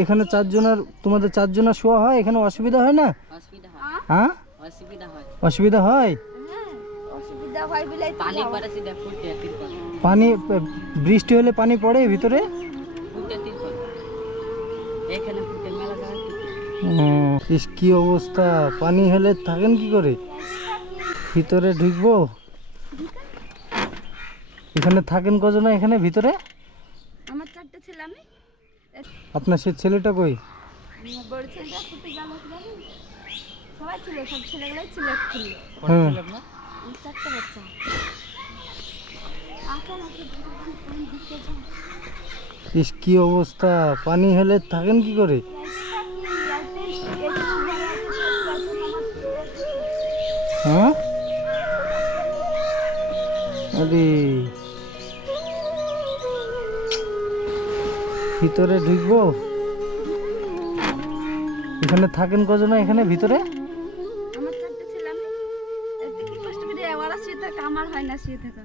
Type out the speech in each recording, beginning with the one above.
এখানে চারজনের, তোমাদের চারজনের শোয়া হয়, এখানে অসুবিধা হয় না? অসুবিধা হয়। হ্যাঁ অসুবিধা হয়। অসুবিধা হয়। অসুবিধা হয় বলে পানি পড়ে সিধা ফুটে তিরপল। পানি বৃষ্টি হলে পানি পড়ে ভিতরে? ফুটে তিরপল। এখানে ফুটে মেলা জায়গা ফুটে। ইস কি অবস্থা, পানি হলে থাকেন কি করে? ভিতরে ঢুকবো? এখানে থাকেন কজন এখানে ভিতরে? আমার চারটে ছেলে, আমি আপনার সে ছেলেটা কই? আমার বড় ছেলেটা ফুটে গেল, সবাই ছিল, সব ছেলেগুলোই ছিল একটু। হ্যাঁ চারটে বাচ্চা। আসেন দিতে যান। ইস কি অবস্থা, পানি হলে থাকেন কি করে? হ্যাঁ আরে ভিতরে ঢুকবো? এখানে থাকেন কজন এখানে ভিতরে? আমার চারটে ছেলে, আমি এত কি কষ্ট করে ওরা শুয়ে থাকা, আমার হয় না শুয়ে থাকা।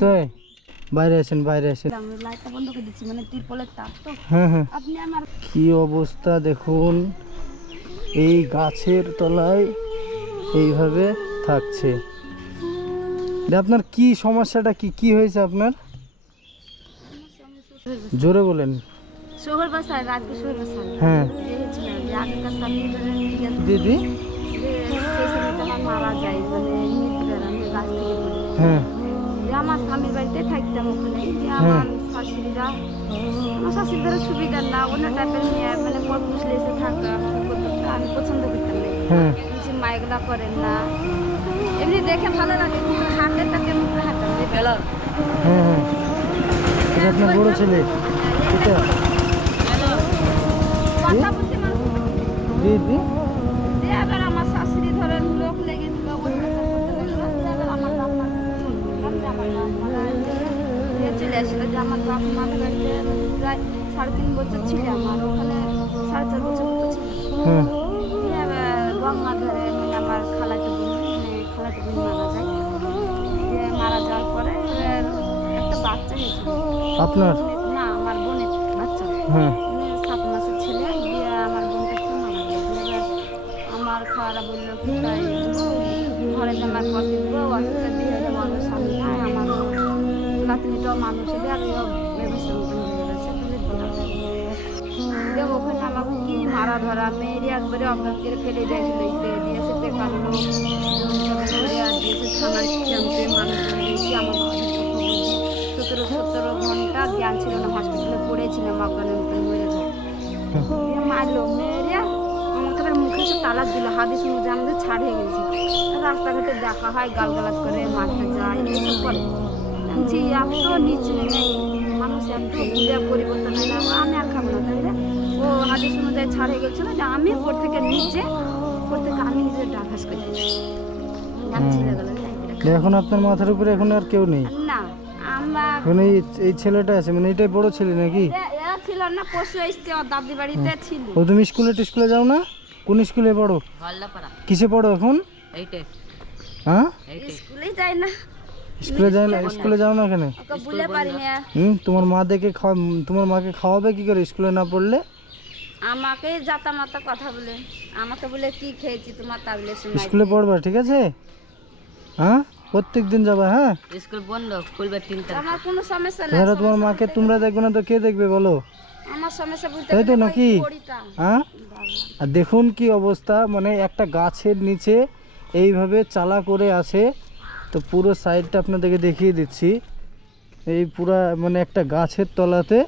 তাই বাইরে আসেন, বাইরে আসেন। আমি লাইটটা বন্ধ করে দিচ্ছি, মানে তিরপলের তাপ তো। হ্যাঁ হ্যাঁ, আপনি আমার কি অবস্থা দেখুন, এই গাছের তলায় এইভাবে থাকছে। আপনার কি সমস্যাটা, কি কি হয়েছে আপনার? জোরে বলেন। শহর বাসায়, রাত শহর বাসায় হ্যাঁ দেখেছিলাম যে আগেকার স্বামী দিদি। সেই সময়টা আমার মারা যায়, মানে মৃত্যুর আমি গাছ থেকে পড়ি। হ্যাঁ যে আমার স্বামীর বাড়িতে থাকতাম ওখানে, যে আমার শাশুড়িরা, আমার শাশুড়িদের সুবিধা না, অন্য টাইপের মেয়ে, মানে পরপুষ লেসে থাকা আমি পছন্দ করতাম না। হ্যাঁ যে মায়েগুলা করেন না, এমনি দেখে ভালো লাগে, কিন্তু হাতে তাকে মুখে হাঁটান গেল। হ্যাঁ হ্যাঁ, এটা আপনার বড় ছেলে এটা? কথা বলতে মানুষ দিদি যে এবার আমার শাশুড়ি ধরেন লোক লেগে দিল, অত্যাচার করতে লাগলো, যে এবার আমার বাপ মা শুনলাম যে আমার বাপ মারা চলে আসলো, যে আমার বাপ মার বাড়িতে প্রায় 3.5 বছর ছিল, আমার ওখানে 4.5 বছর মতো ছিল। হ্যাঁ দিয়ে এবার গঙ্গা ধরে মানে আমার খালাতো বোন, মানে খালাতো বোন মারা যায়। দিয়ে মারা যাওয়ার পরে এবার একটা বাচ্চা হয়েছিল। আপনার? না, আমার বোনের বাচ্চা। হ্যাঁ 7 মাসের ছেলে। দিয়ে আমার বোনটা একটু মারা গেল। এবার আমার খাওয়ারা বললো কি তাই ঘরে জামার পর দিব, অসুবিধা দিয়ে দেবো, আমার স্বামী নাই, আমার লাতিনিটাও মানুষ দিয়ে আর ব্যবস্থা মতন হয়ে গেছে। দিয়ে ওখানে আমাকে কি মারা ধরা মেয়েরই একবারে অজ্ঞান করে ফেলে দিয়েছিল, দিয়েছে টেকানো দিয়েছে থানায় ক্যাম্পে মানুষ দিয়েছি। আমার 17 ঘন্টা জ্ঞান ছিল না, হসপিটালে পড়েছিলাম, অজ্ঞানের মতন মরে যায়। দিয়ে মারলো, মেরে আমাকে আবার মুখে এসে তালাক দিল, হাদিস অনুযায়ী আমাদের ছাড় হয়ে গেছে। রাস্তাঘাটে দেখা হয়, গালগালাজ করে, মারতে যায়, এসব করে। যে এত নিচে নেই মানুষ, এত বুঝে পরিবর্তন হয় না, আমি আর খাবো না। তাহলে ও হাদিস অনুযায়ী ছাড় হয়ে গেছিল, যে আমি ওর থেকে নিচে, ওর থেকে আমি নিজের ডাকাস করে ছিল গেল। এখন আপনার মাথার উপরে এখন আর কেউ নেই? না, আমরা এখন এই ছেলেটা আছে, মানে এটাই বড় ছেলে নাকি? এরা ছিল না, পশু এসছে, ওর দাদি বাড়িতে ছিল। ও তুমি স্কুলে যাও না? কোন স্কুলে পড়ো? হলদাপাড়া। কিসে পড়ো এখন? এইটে। হ্যাঁ এইটে। স্কুলেই যায় না, স্কুলে যায় না? স্কুলে যাও না কেন? ওকে ভুলে পারি না। তোমার মা দেখে তোমার মাকে খাওয়াবে কি করে স্কুলে না পড়লে? আমাকে জাতা মাতা কথা বলে, আমাকে বলে কি খেয়েছি তোমার তাবলে শোনাই। স্কুলে পড়বা ঠিক আছে? হ্যাঁ প্রত্যেক দিন যাবা? হ্যাঁ স্কুল বন্ধ, খুলবে 3 তারিখ। আমার কোনো সমস্যা নেই। তাহলে তোমার মাকে তোমরা দেখবে না তো কে দেখবে বলো? আমার সমস্যা বলতে তাই তো গেলে নাকি? ওই পরিটা। হ্যাঁ আর দেখুন কি অবস্থা, মানে একটা গাছের নিচে এইভাবে চালা করে আছে। তো পুরো সাইডটা আপনাদেরকে দেখিয়ে দিচ্ছি, এই পুরা মানে একটা গাছের তলাতে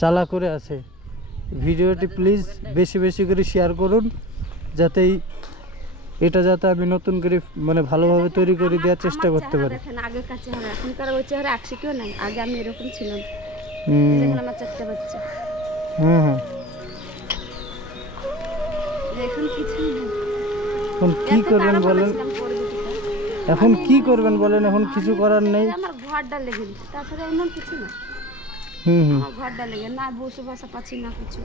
চালা করে আছে। ভিডিওটি প্লিজ বেশি বেশি করে শেয়ার করুন, যাতে এটা যাতে আমি নতুন করে মানে ভালোভাবে তৈরি করে দেওয়ার চেষ্টা করতে পারি। দেখেন আগের কাছে চেহারা, এখনকার ওই চেহারা একশো কেউ নাই। আগে আমি এরকম ছিলাম। দেখেন আমার 4টে বাচ্চা। হ্যাঁ হ্যাঁ, এখন কিছু নেই। এখন কি করবেন বলেন? এখন কি করবেন বলেন? এখন কিছু করার নেই। আমার ঘরটা লেগে দিচ্ছে, তাছাড়া এমন কিছু না। হুম আমার ঘরটা লেগে না, বসে বসা পাচ্ছি না কিছু।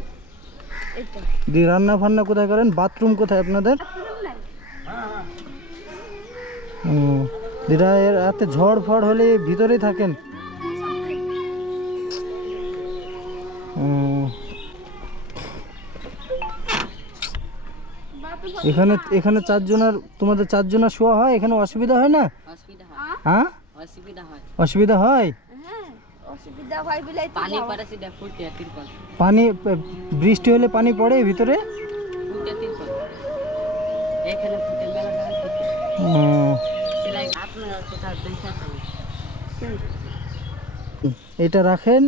এই তো দি রান্না ফান্না কোথায় করেন? বাথরুম কোথায় আপনাদের? নাই। দিদা এর রাতে ঝড় ফড় হলে ভিতরেই থাকেন? এখানে এখানে চারজনের, তোমাদের চারজনের শোয়া হয়, এখানে অসুবিধা হয় না? অসুবিধা হয়, হ্যাঁ, অসুবিধা হয়। অসুবিধা হয়। হ্যাঁ অসুবিধা হয় বলে পানি পড়ে সেটা ফুটে তিরপল, পানি বৃষ্টি হলে পানি পড়ে ভিতরে? ফুটে তিরপল। এখানে ফুটে মেলা জায়গায় ফুটে। ও, সেলাই আপনারা কোথাও দেখেছেন? এটা রাখেন